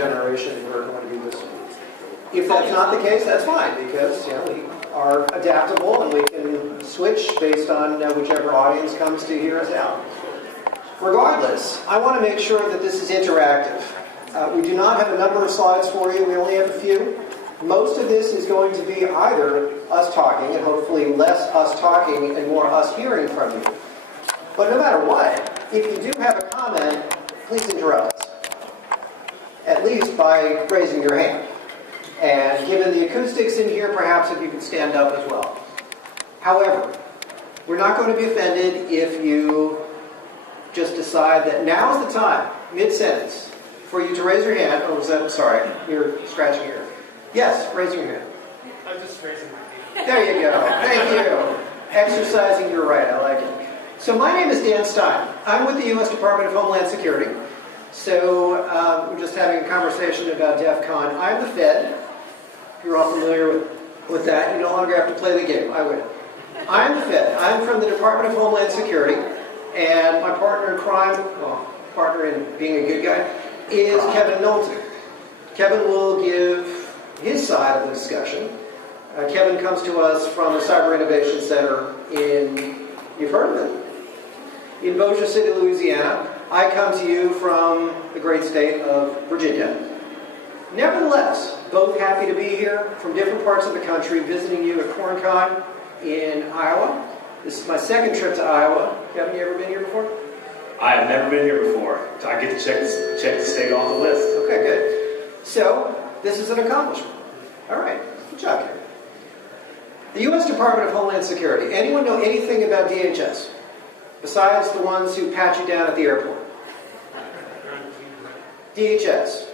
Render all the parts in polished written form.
generation we're going to do this. If that's not the case, that's fine, because we are adaptable and we can switch based on whichever audience comes to hear us out. Regardless, I want to make sure that this is interactive. We do not have a number of slides for you. We only have a few. Most of this is going to be either us talking, and hopefully less us talking and more us hearing from you. But no matter what, if you do have a comment, please interrupt us. At least by raising your hand. And given the acoustics in here, perhaps if you could stand up as well. However, we're not going to be offended if you just decide that now is the time, mid-sentence, for you to raise your hand. Oh, was that? Sorry, you're scratching your ear. Yes, raise your hand. I'm just raising my hand. There you go. Thank you. Exercising your right. I like it. So my name is Dan Stein. I'm with the U.S. Department of Homeland Security. So we're just having a conversation about DEF CON. I'm the Fed. You're all familiar with that. You no longer have to play the game. I win. I'm the Fed. I'm from the Department of Homeland Security. And my partner in crime, well, partner in being a good guy, is Kevin Nolten. Kevin will give his side of the discussion. Kevin comes to us from the Cyber Innovation Center in, you've heard of it, in Bossier City, Louisiana. I come to you from the great state of Virginia. Nevertheless, both happy to be here from different parts of the country, visiting you at CornCon in Iowa. This is my second trip to Iowa. Kevin, you ever been here before? I have never been here before. So I get to check the state off the list. Okay, good. So, this is an accomplishment. All right, good job, Kevin. The U.S. Department of Homeland Security. Anyone know anything about DHS? Besides the ones who pat you down at the airport. DHS.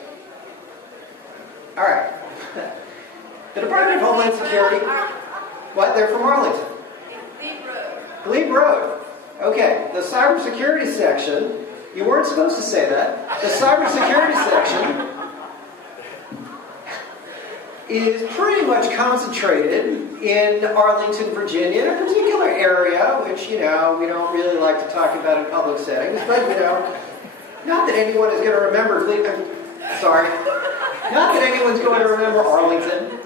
All right. The Department of Homeland Security. What? They're from Arlington. Glebe Road. Okay. The cybersecurity section. You weren't supposed to say that. The cybersecurity section is pretty much concentrated in Arlington, Virginia, in a particular area, which, we don't really like to talk about in public settings, but, not that anyone is going to remember not that anyone's going to remember Arlington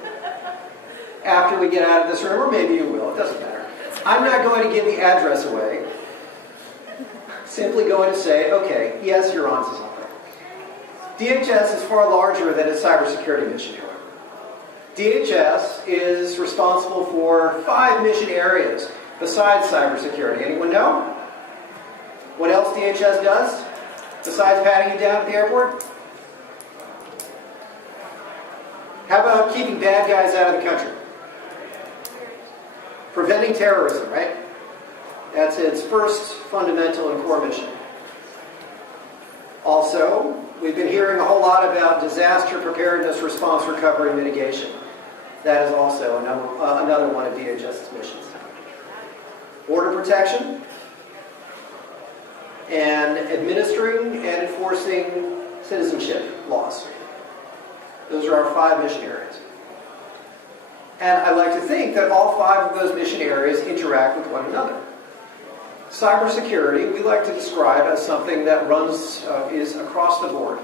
after we get out of this room, or maybe you will, it doesn't matter. I'm not going to give the address away. Simply going to say, okay, yes, you're on to something. DHS is far larger than its cybersecurity mission, however. DHS is responsible for 5 mission areas besides cybersecurity. Anyone know? What else DHS does besides patting you down at the airport? How about keeping bad guys out of the country? Preventing terrorism, right? That's its first fundamental and core mission. Also, we've been hearing a whole lot about disaster preparedness, response, recovery, and mitigation. That is also another one of DHS's missions. Border protection and administering and enforcing citizenship laws. Those are our 5 mission areas. And I like to think that all 5 of those mission areas interact with one another. Cybersecurity, we like to describe as something that is across the board.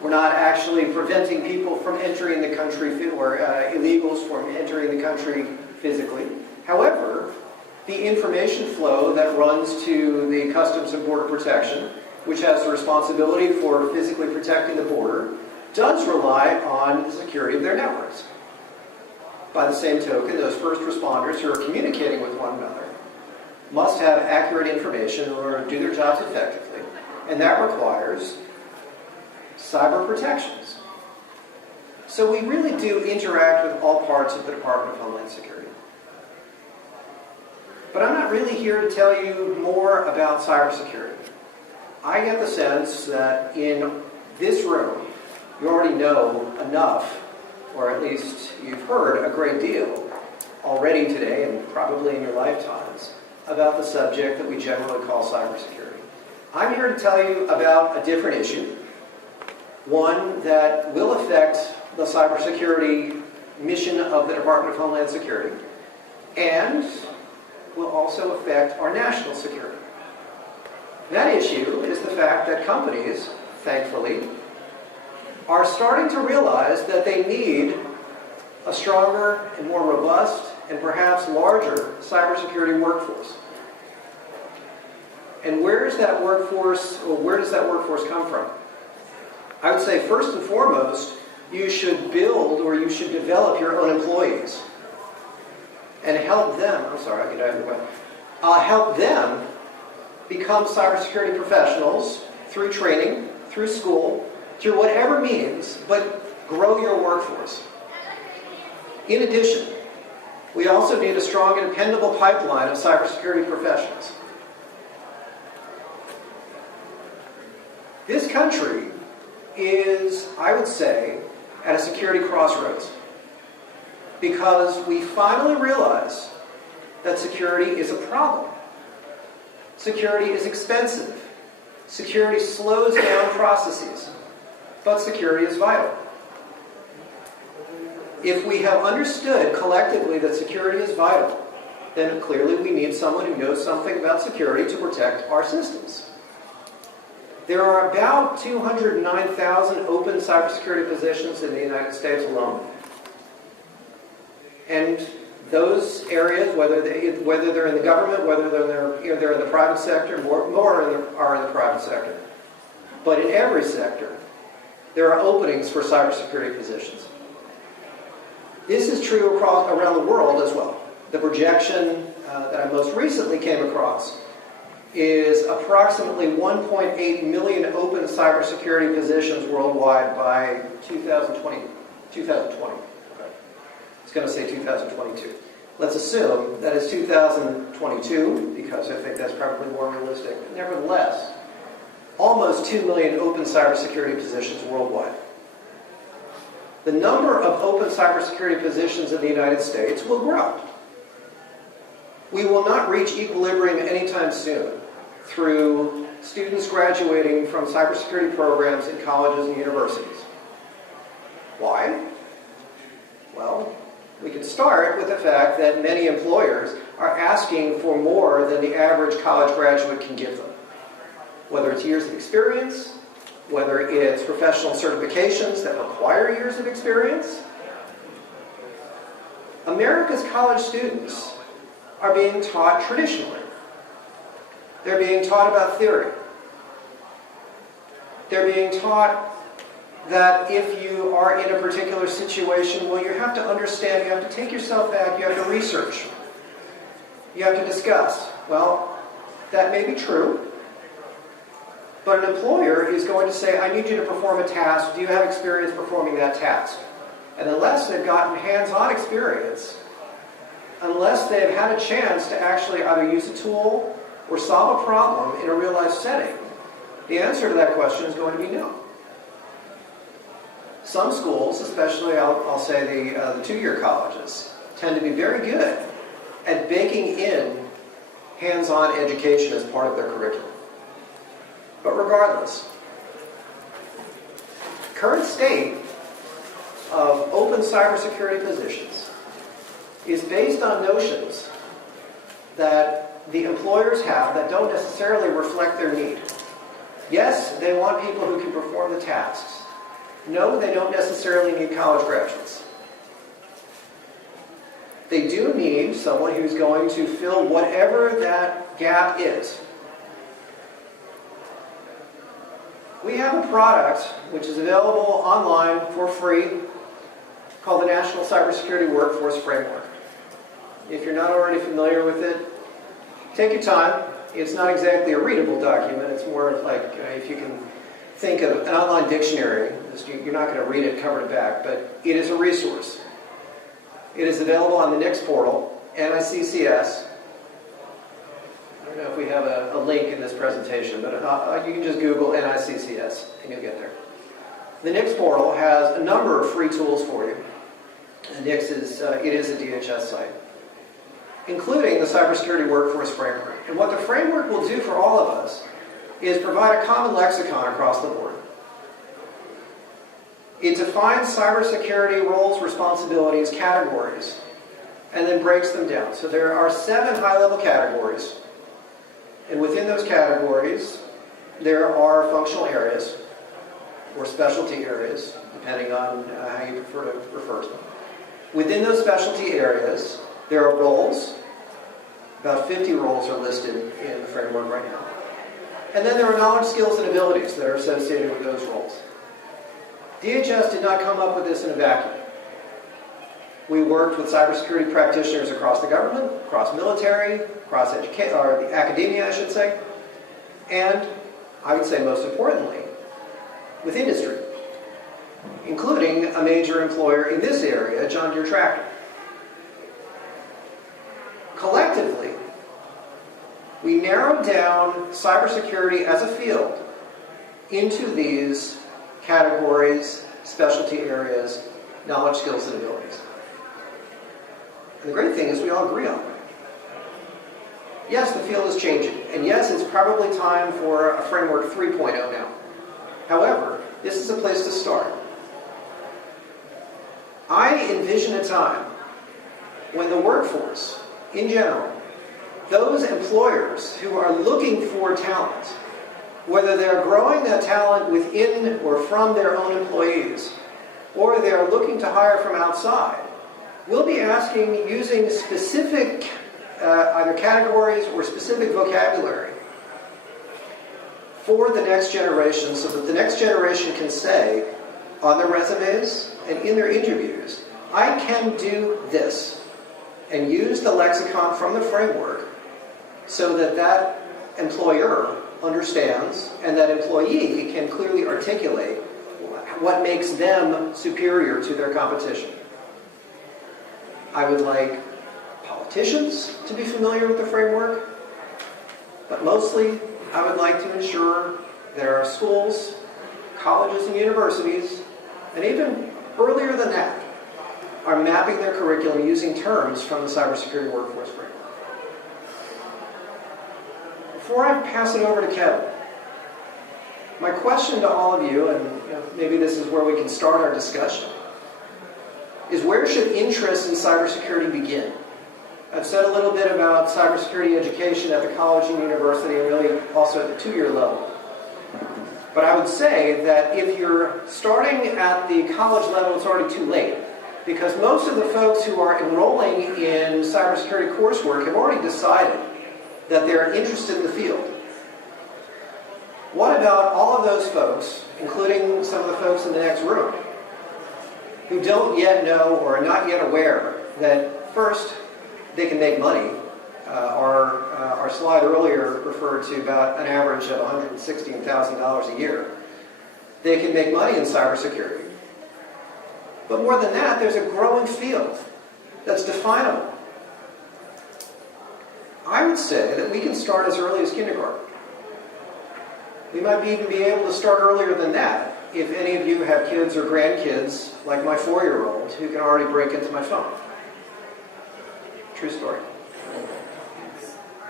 We're not actually preventing people from entering the country, or illegals from entering the country physically. However, the information flow that runs to the Customs and Border Protection, which has the responsibility for physically protecting the border, does rely on the security of their networks. By the same token, those first responders who are communicating with one another must have accurate information or do their jobs effectively, and that requires cyber protections. So we really do interact with all parts of the Department of Homeland Security. But I'm not really here to tell you more about cybersecurity. I get the sense that in this room, you already know enough, or at least you've heard a great deal already today, and probably in your lifetimes, about the subject that we generally call cybersecurity. I'm here to tell you about a different issue, one that will affect the cybersecurity mission of the Department of Homeland Security, and will also affect our national security. That issue is the fact that companies, thankfully, are starting to realize that they need a stronger and more robust and perhaps larger cybersecurity workforce. And where does that workforce come from? I would say first and foremost, you should build or you should develop your own employees and help them, help them become cybersecurity professionals through training, through school, through whatever means, but grow your workforce. In addition, we also need a strong and dependable pipeline of cybersecurity professionals. This country is, I would say, at a security crossroads because we finally realize that security is a problem. Security is expensive. Security slows down processes, but security is vital. If we have understood collectively that security is vital, then clearly we need someone who knows something about security to protect our systems. There are about 209,000 open cybersecurity positions in the United States alone. And those areas, whether they're in the government, whether they're in the private sector, more are in the private sector. But in every sector, there are openings for cybersecurity positions. This is true around the world as well. The projection that I most recently came across is approximately 1.8 million open cybersecurity positions worldwide by 2020. It's going to say 2022. Let's assume that it's 2022, because I think that's probably more realistic. But nevertheless, almost 2 million open cybersecurity positions worldwide. The number of open cybersecurity positions in the United States will grow. We will not reach equilibrium anytime soon through students graduating from cybersecurity programs in colleges and universities. Why? Well, we can start with the fact that many employers are asking for more than the average college graduate can give them. Whether it's years of experience, whether it's professional certifications that require years of experience. America's college students are being taught traditionally. They're being taught about theory. They're being taught that if you are in a particular situation, well, you have to understand, you have to take yourself back, you have to research. You have to discuss. Well, that may be true, but an employer is going to say, I need you to perform a task. Do you have experience performing that task? And unless they've gotten hands-on experience, unless they've had a chance to actually either use a tool or solve a problem in a real-life setting, the answer to that question is going to be no. Some schools, especially I'll say the two-year colleges, tend to be very good at baking in hands-on education as part of their curriculum. But regardless, current state of open cybersecurity positions is based on notions that the employers have that don't necessarily reflect their need. Yes, they want people who can perform the tasks. No, they don't necessarily need college graduates. They do need someone who's going to fill whatever that gap is. We have a product which is available online for free called the National Cybersecurity Workforce Framework. If you're not already familiar with it, take your time. It's not exactly a readable document. It's more like if you can think of an online dictionary. You're not going to read it cover to back, but it is a resource. It is available on the NICS portal, NICCS. I don't know if we have a link in this presentation, but you can just Google NICCS and you'll get there. The NICS portal has a number of free tools for you. And NICS is a DHS site, including the Cybersecurity Workforce Framework. And what the framework will do for all of us is provide a common lexicon across the board. It defines cybersecurity roles, responsibilities, categories, and then breaks them down. So there are 7 high-level categories. And within those categories, there are functional areas. or specialty areas, depending on how you prefer to refer to them. Within those specialty areas, there are roles. About 50 roles are listed in the framework right now. And then there are knowledge, skills, and abilities that are associated with those roles. DHS did not come up with this in a vacuum. We worked with cybersecurity practitioners across the government, across military, across the academia, I should say, and I would say most importantly, with industry, including a major employer in this area, John Deere Tractor. Collectively, we narrowed down cybersecurity as a field into these categories, specialty areas, knowledge, skills, and abilities. And the great thing is we all agree on it. Yes, the field is changing, and yes, it's probably time for a framework 3.0 now. However, this is a place to start. I envision a time when the workforce, in general, those employers who are looking for talent, whether they're growing that talent within or from their own employees, or they are looking to hire from outside, will be asking, using specific either categories or specific vocabulary for the next generation, so that the next generation can say on their resumes and in their interviews, I can do this, and use the lexicon from the framework so that that employer understands and that employee can clearly articulate what makes them superior to their competition. I would like politicians to be familiar with the framework, but mostly I would like to ensure that our schools, colleges, and universities, and even earlier than that, are mapping their curriculum using terms from the Cybersecurity Workforce Framework. Before I pass it over to Kevin, my question to all of you, and maybe this is where we can start our discussion, is where should interest in cybersecurity begin? I've said a little bit about cybersecurity education at the college and university, and really also at the two-year level. But I would say that if you're starting at the college level, it's already too late. Because most of the folks who are enrolling in cybersecurity coursework have already decided that they're interested in the field. What about all of those folks, including some of the folks in the next room, who don't yet know or are not yet aware that first, they can make money. Our slide earlier referred to about an average of $116,000 a year. They can make money in cybersecurity. But more than that, there's a growing field that's definable. I would say that we can start as early as kindergarten. We might even be able to start earlier than that if any of you have kids or grandkids, like my 4-year-old, who can already break into my phone. True story.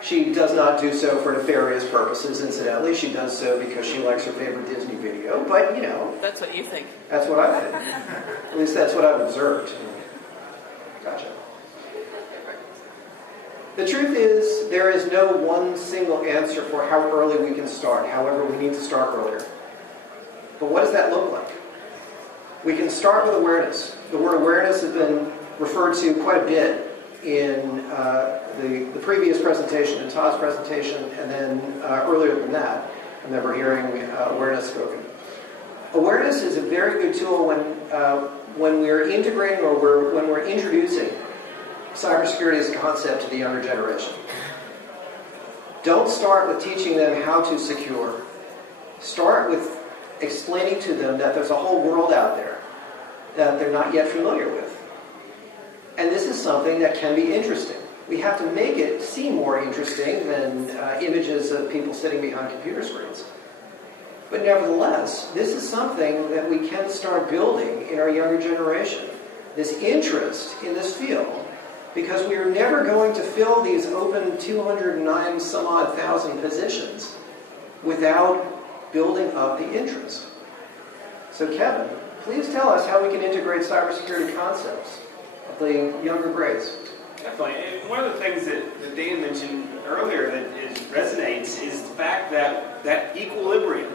She does not do so for nefarious purposes, incidentally. She does so because she likes her favorite Disney video, but, That's what you think. That's what I think. At least that's what I've observed. Gotcha. The truth is, there is no one single answer for how early we can start. However, we need to start earlier. But what does that look like? We can start with awareness. The word awareness has been referred to quite a bit in the previous presentation, in Todd's presentation, and then earlier than that, I remember hearing awareness spoken. Awareness is a very good tool when we're integrating or when we're introducing cybersecurity as a concept to the younger generation. Don't start with teaching them how to secure. Start with explaining to them that there's a whole world out there that they're not yet familiar with. And this is something that can be interesting. We have to make it seem more interesting than images of people sitting behind computer screens. But nevertheless, this is something that we can start building in our younger generation. This interest in this field, because we are never going to fill these open 209 some odd thousand positions without building up the interest. So Kevin, please tell us how we can integrate cybersecurity concepts of the younger grades. Definitely. And one of the things that Dan mentioned earlier that resonates is the fact that that equilibrium,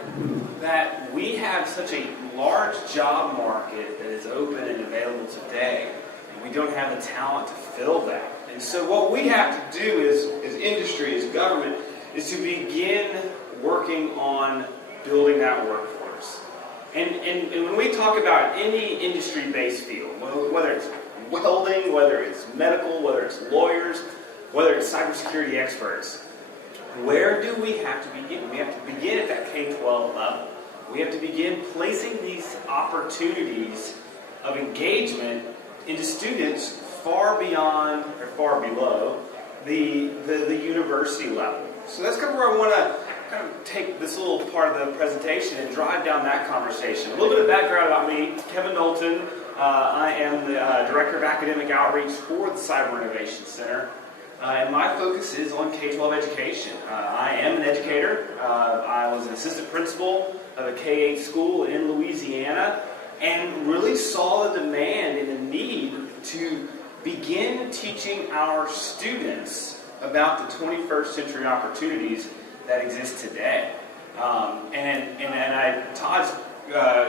that we have such a large job market that is open and available today, and we don't have the talent to fill that. And so what we have to do as industry, as government, is to begin working on building that workforce. And when we talk about any industry-based field, whether it's welding, whether it's medical, whether it's lawyers, whether it's cybersecurity experts, where do we have to begin? We have to begin at that K-12 level. We have to begin placing these opportunities of engagement into students far beyond or far below the university level. So that's kind of where I want to kind of take this little part of the presentation and drive down that conversation. A little bit of background about me, Kevin Nolten. I am the Director of Academic Outreach for the Cyber Innovation Center. And my focus is on K-12 education. I am an educator. I was an assistant principal of a K-8 school in Louisiana and really saw the demand and the need to begin teaching our students about the 21st century opportunities that exist today. Todd's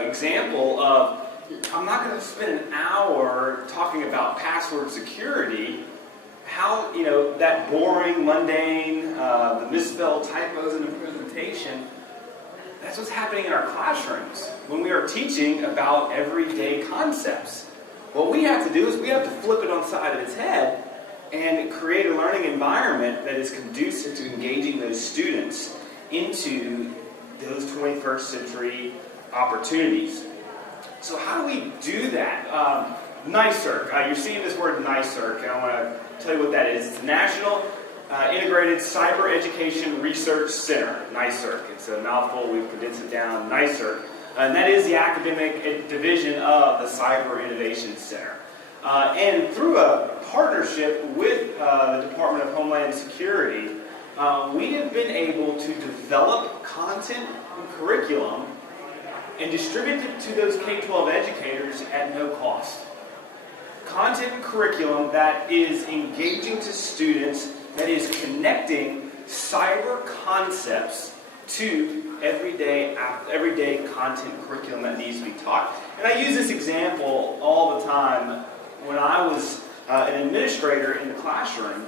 example of, I'm not going to spend an hour talking about password security, how, that boring, mundane, the misspelled typos in the presentation, that's what's happening in our classrooms when we are teaching about everyday concepts. What we have to do is we have to flip it on the side of its head and create a learning environment that is conducive to engaging those students into those 21st century opportunities. So how do we do that? NYSERC, you're seeing this word NYSERC, and I want to tell you what that is. It's the National Integrated Cyber Education Research Center, NYSERC. It's a mouthful, we've condensed it down, NYSERC. And that is the academic division of the Cyber Innovation Center. And through a partnership with the Department of Homeland Security, we have been able to develop content and curriculum and distribute it to those K-12 educators at no cost. Content and curriculum that is engaging to students, that is connecting cyber concepts to everyday content curriculum that needs to be taught. And I use this example all the time. When I was an administrator in the classroom,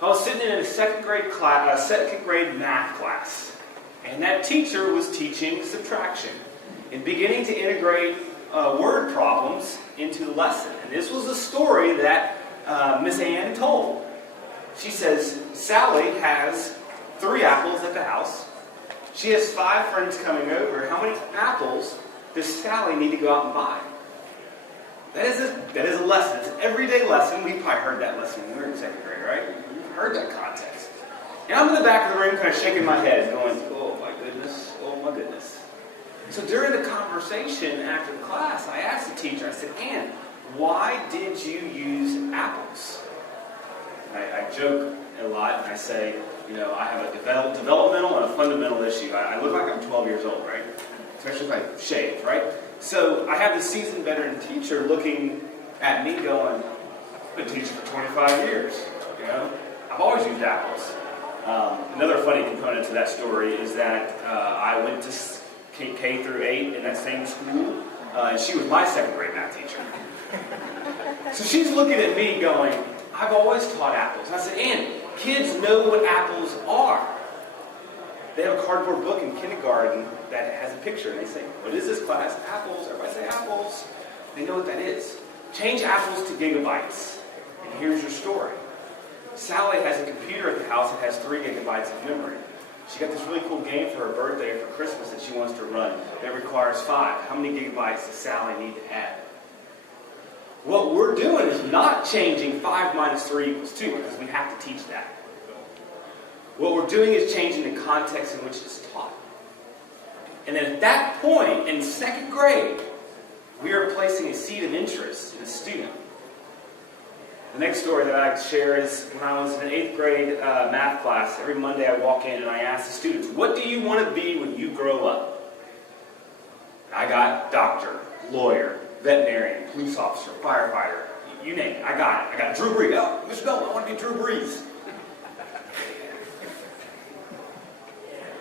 I was sitting in a second grade math class, and that teacher was teaching subtraction and beginning to integrate word problems into the lesson. And this was a story that Miss Ann told. She says, Sally has 3 apples at the house. She has 5 friends coming over. How many apples does Sally need to go out and buy? That is a lesson. It's an everyday lesson. We probably heard that lesson when we were in second grade, right? We've heard that context. And I'm in the back of the room kind of shaking my head going, oh my goodness, oh my goodness. So during the conversation after the class, I asked the teacher, I said, Ann, why did you use apples? I joke a lot and I say, I have a developmental and a fundamental issue. I look like I'm 12 years old, right? Especially if I shave, right? So I have this seasoned veteran teacher looking at me going, I've been teaching for 25 years. I've always used apples. Another funny component to that story is that I went to K through 8 in that same school, and she was my second grade math teacher. So she's looking at me going, I've always taught apples. And I said, Ann, kids know what apples are. They have a cardboard book in kindergarten that has a picture, and they say, what is this class? Apples. Everybody say apples. They know what that is. Change apples to gigabytes. And here's your story. Sally has a computer at the house that has 3 gigabytes of memory. She got this really cool game for her birthday or for Christmas that she wants to run that requires 5. How many gigabytes does Sally need to add? What we're doing is not changing 5 minus 3 equals 2, because we have to teach that. What we're doing is changing the context in which it's taught. And then at that point, in second grade, we are placing a seed of interest in a student. The next story that I share is when I was in an 8th grade math class, every Monday I walk in and I ask the students, what do you want to be when you grow up? I got doctor, lawyer, veterinarian, police officer, firefighter, you name it. I got it. I got Drew Brees. Oh, Mr. Bell, I want to be Drew Brees.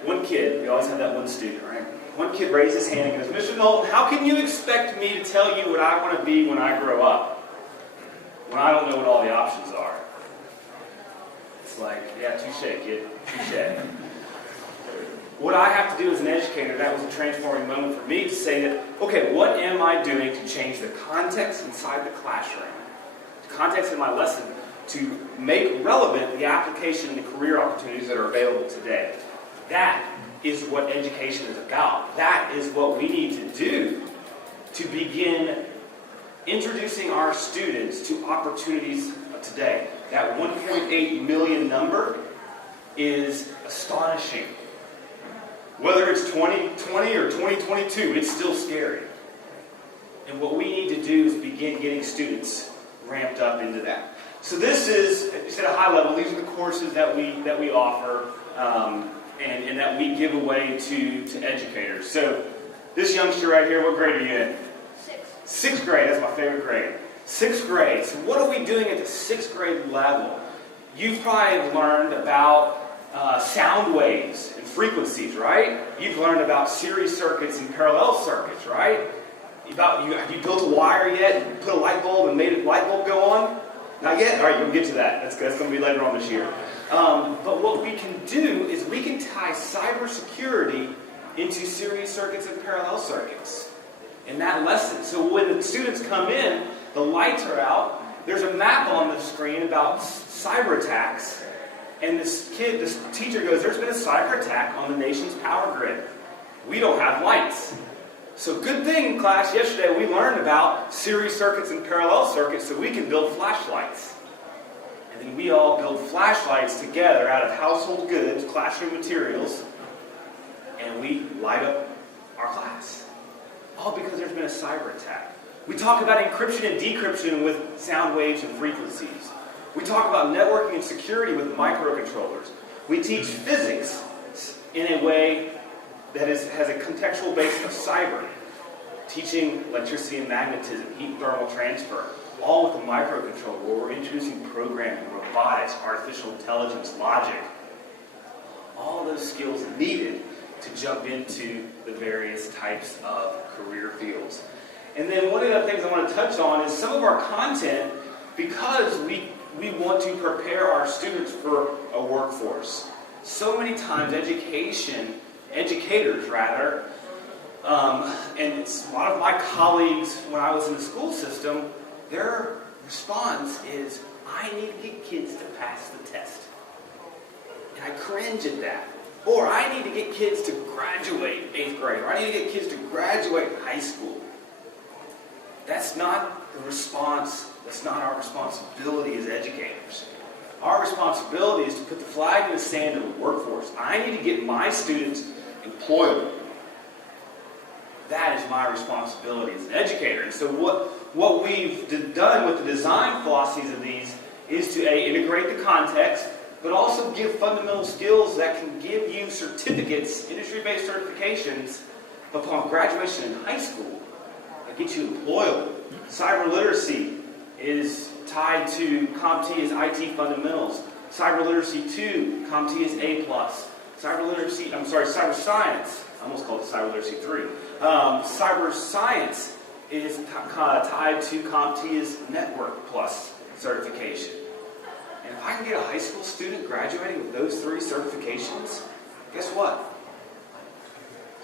One kid, we always have that one student, right? one kid raised his hand and goes, Mr. Nolten, how can you expect me to tell you what I want to be when I grow up, when I don't know what all the options are? It's like, yeah, touche, kid, touche. What I have to do as an educator, that was a transforming moment for me to say that, okay, what am I doing to change the context inside the classroom, the context in my lesson, to make relevant the application and the career opportunities that are available today? That is what education is about. That is what we need to do to begin introducing our students to opportunities of today. That 1.8 million number is astonishing. Whether it's 2020 or 2022, it's still scary. And what we need to do is begin getting students ramped up into that. So this is, just at a high level, these are the courses that we offer and that we give away to educators. So this youngster right here, what grade are you in? Sixth grade, that's my favorite grade. Sixth grade. So what are we doing at the sixth grade level? You've probably learned about sound waves and frequencies, right? You've learned about series circuits and parallel circuits, right? Have you built a wire yet and put a light bulb and made a light bulb go on? Not yet? All right, you'll get to that. That's going to be later on this year. But what we can do is we can tie cybersecurity into series circuits and parallel circuits in that lesson. So when the students come in, the lights are out, there's a map on the screen about cyber attacks. And this teacher goes, there's been a cyber attack on the nation's power grid. We don't have lights. So good thing, class, yesterday we learned about series circuits and parallel circuits so we can build flashlights. And then we all build flashlights together out of household goods, classroom materials, and we light up our class. All because there's been a cyber attack. We talk about encryption and decryption with sound waves and frequencies. We talk about networking and security with microcontrollers. We teach physics in a way that has a contextual basis of cyber. Teaching electricity and magnetism, heat and thermal transfer, all with a microcontroller where we're introducing programming, robotics, artificial intelligence, logic. All those skills needed to jump into the various types of career fields. And then one of the things I want to touch on is some of our content, because we want to prepare our students for a workforce. So many times educators, and it's a lot of my colleagues when I was in the school system, their response is, I need to get kids to pass the test. And I cringe at that. Or I need to get kids to graduate 8th grade, or I need to get kids to graduate high school. That's not the response. That's not our responsibility as educators. Our responsibility is to put the flag in the sand of the workforce. I need to get my students employable. That is my responsibility as an educator. And so what we've done with the design philosophies of these is to integrate the context, but also give fundamental skills that can give you certificates, industry-based certifications, upon graduation in high school that get you employable. Cyber literacy is tied to CompT as IT fundamentals. Cyber literacy 2, CompT is A+. Cyber science, I almost called it cyber literacy 3. Cyber science is tied to CompT as Network Plus certification. And if I can get a high school student graduating with those 3 certifications, guess what?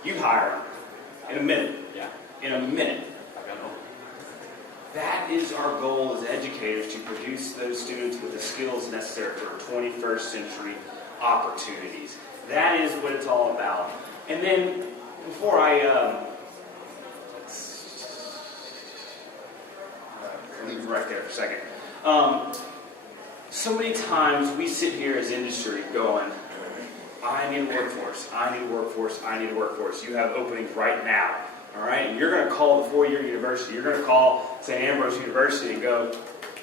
You hire them in a minute. Yeah. In a minute. That is our goal as educators, to produce those students with the skills necessary for 21st century opportunities. That is what it's all about. And then, before I leave right there for a second. So many times we sit here as industry going, I need a workforce, I need a workforce, I need a workforce. You have openings right now. All right, and you're going to call the four-year university. You're going to call St. Ambrose University and go,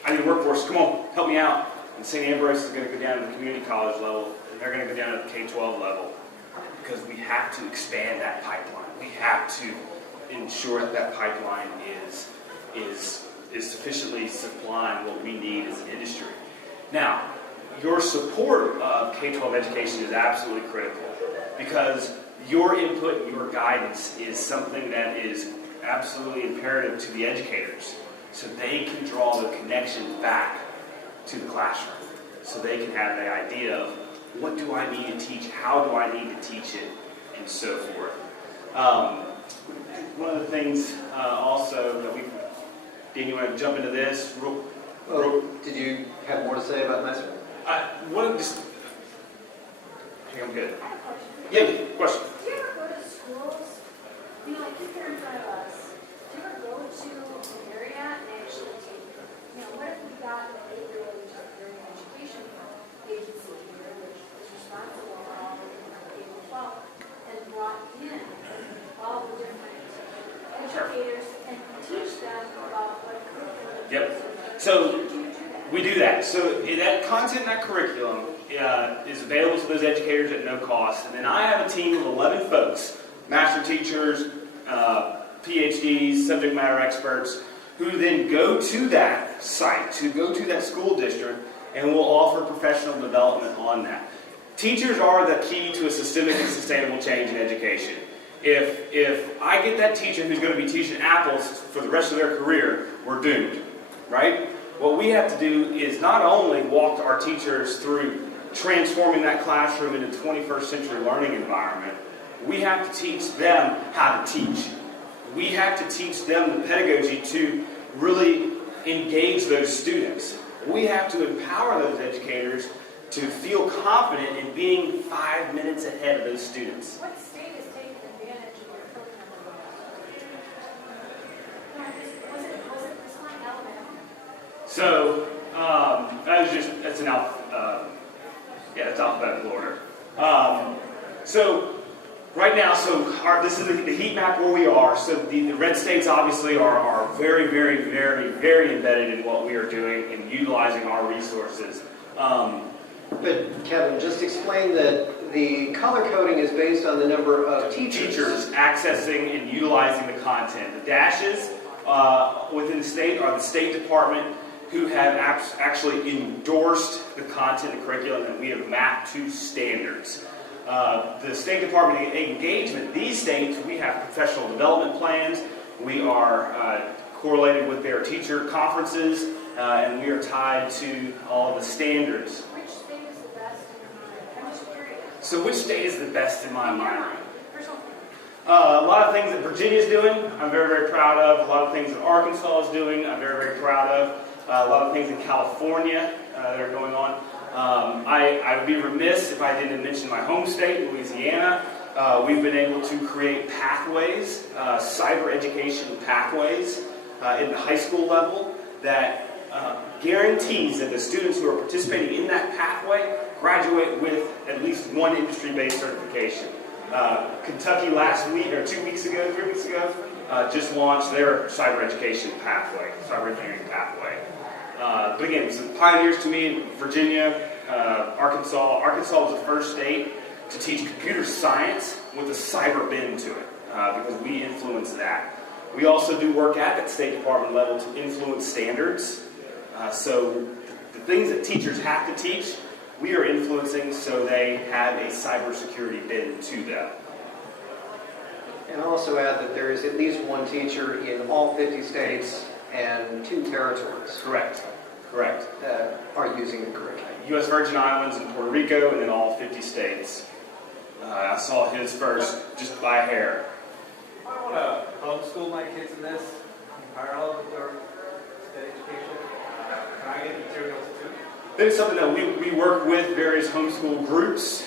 I need a workforce. Come on, help me out. And St. Ambrose is going to go down to the community college level, and they're going to go down to the K-12 level, because we have to expand that pipeline. We have to ensure that that pipeline is sufficiently supplying what we need as an industry. Now, your support of K-12 education is absolutely critical, because your input and your guidance is something that is absolutely imperative to the educators, so they can draw the connection back to the classroom, so they can have the idea of what do I need to teach, how do I need to teach it, and so forth. One of the things also that Dan, you want to jump into this? Did you have more to say about Messer? I think I'm good. I have a question. Yeah, question. Do you ever go to schools, like if you're in front of us, do you ever go to an area and actually take, what if we got an 8-year-old, which is a very education agency here, which is responsible for all the K-12, and brought in all the different educators and teach them about what curriculum Yep. is. So Do you do that? we do that. So that content, that curriculum is available to those educators at no cost. And then I have a team of 11 folks, master teachers, PhDs, subject matter experts, who then go to that site, to go to that school district, and will offer professional development on that. Teachers are the key to a systemic and sustainable change in education. If I get that teacher who's going to be teaching apples for the rest of their career, we're doomed, right? What we have to do is not only walk our teachers through transforming that classroom into 21st century learning environment, we have to teach them how to teach. We have to teach them the pedagogy to really engage those students. We have to empower those educators to feel confident in being 5 minutes ahead of those students. What state is taking advantage of your program? Was it this one, Alabama? So, that's an that's alphabetical order. So, right now, this is the heat map where we are. So the red states obviously are very, very, very, very embedded in what we are doing and utilizing our resources. But Kevin, just explain that the color coding is based on the number of Teachers accessing and utilizing the content. The dashes within the state are the State Department, who have actually endorsed the content and curriculum that we have mapped to standards. The State Department engagement, these states, we have professional development plans. We are correlated with their teacher conferences, and we are tied to all the standards. Which state is the best in your mind? I'm just curious. So which state is the best in my mind? Personal opinion. A lot of things that Virginia is doing, I'm very, very proud of. A lot of things that Arkansas is doing, I'm very, very proud of. A lot of things in California that are going on. I would be remiss if I didn't mention my home state, Louisiana. We've been able to create pathways, cyber education pathways in the high school level that guarantees that the students who are participating in that pathway graduate with at least one industry-based certification. Kentucky last week, or 3 weeks ago, just launched their cyber education pathway, cyber engineering pathway. But again, some pioneers to me in Virginia, Arkansas. Arkansas was the first state to teach computer science with a cyber bend to it, because we influence that. We also do work at that State Department level to influence standards. So the things that teachers have to teach, we are influencing so they have a cybersecurity bend to them. And also add that there is at least one teacher in all 50 states and 2 territories Correct. that are using the curriculum. U.S. Virgin Islands and Puerto Rico, and then all 50 states. I saw his first just by a hair. I want to homeschool my kids in this in parallel with their state education. Can I get materials too? It's something that we work with various homeschool groups.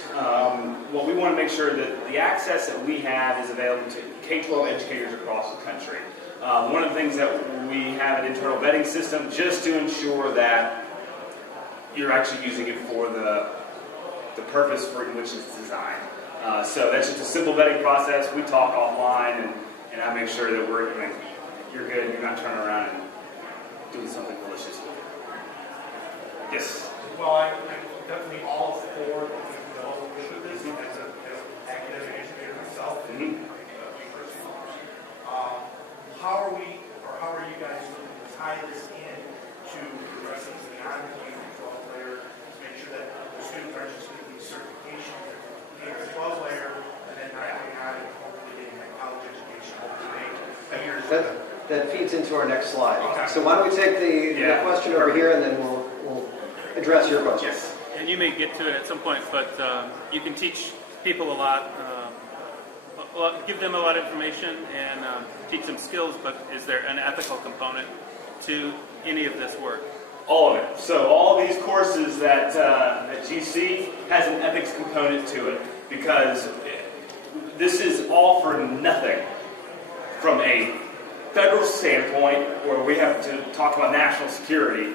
What we want to make sure that the access that we have is available to K-12 educators across the country. One of the things that we have an internal vetting system just to ensure that you're actually using it for the purpose for which it's designed. So that's just a simple vetting process. We talk offline, and I make sure that you're good, you're not turning around and doing something malicious. Yes? Well, I'm definitely all for the whole issue of this as an academic educator myself. Mm-hmm. How are you guys looking to tie this in to addressing the non-K-12 layer to make sure that the students aren't just getting certification at the K-12 layer and then not going on and hopefully getting my college education, hopefully make a year's. That feeds into our next slide. Okay. So why don't we take the Yeah. question over here, and then we'll address your question. Yes. And you may get to it at some point, but you can teach people a lot, give them a lot of information and teach them skills, but is there an ethical component to any of this work? All of it. So all these courses that GC has an ethics component to it, because this is all for nothing from a federal standpoint, where we have to talk about national security.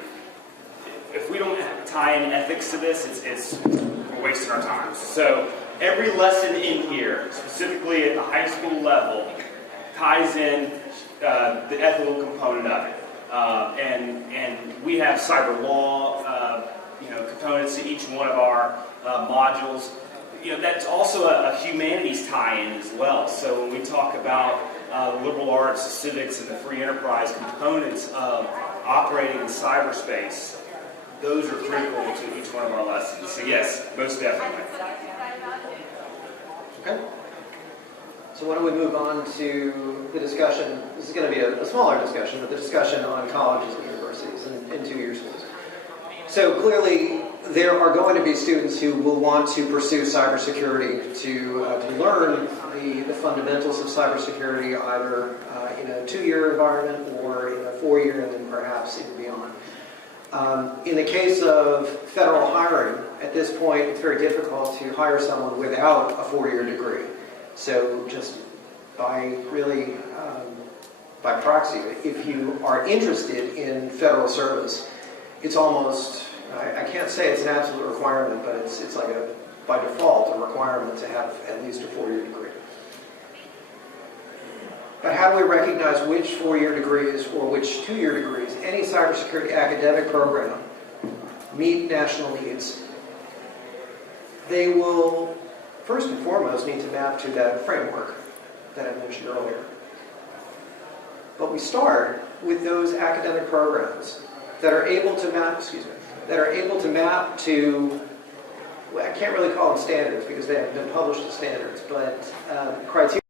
If we don't tie in ethics to this, we're wasting our time. So every lesson in here, specifically at the high school level, ties in the ethical component of it. And we have cyber law, components to each one of our modules. That's also a humanities tie-in as well. So when we talk about liberal arts, civics, and the free enterprise components of operating in cyberspace, those are critical to each one of our lessons. So yes, most definitely. Okay. So why don't we move on to the discussion. This is going to be a smaller discussion, but the discussion on colleges and universities and two-year schools. So clearly, there are going to be students who will want to pursue cybersecurity to learn the fundamentals of cybersecurity, either in a two-year environment or in a four-year, and then perhaps even beyond. In the case of federal hiring, at this point, it's very difficult to hire someone without a four-year degree. So just by proxy, if you are interested in federal service, it's almost, I can't say it's an absolute requirement, but it's like by default, a requirement to have at least a four-year degree. But how do we recognize which four-year degrees or which two-year degrees, any cybersecurity academic program, meet national needs? They will, first and foremost, need to map to that framework that I mentioned earlier. But we start with those academic programs that are able to map to, well, I can't really call them standards because they haven't been published as standards, but criteria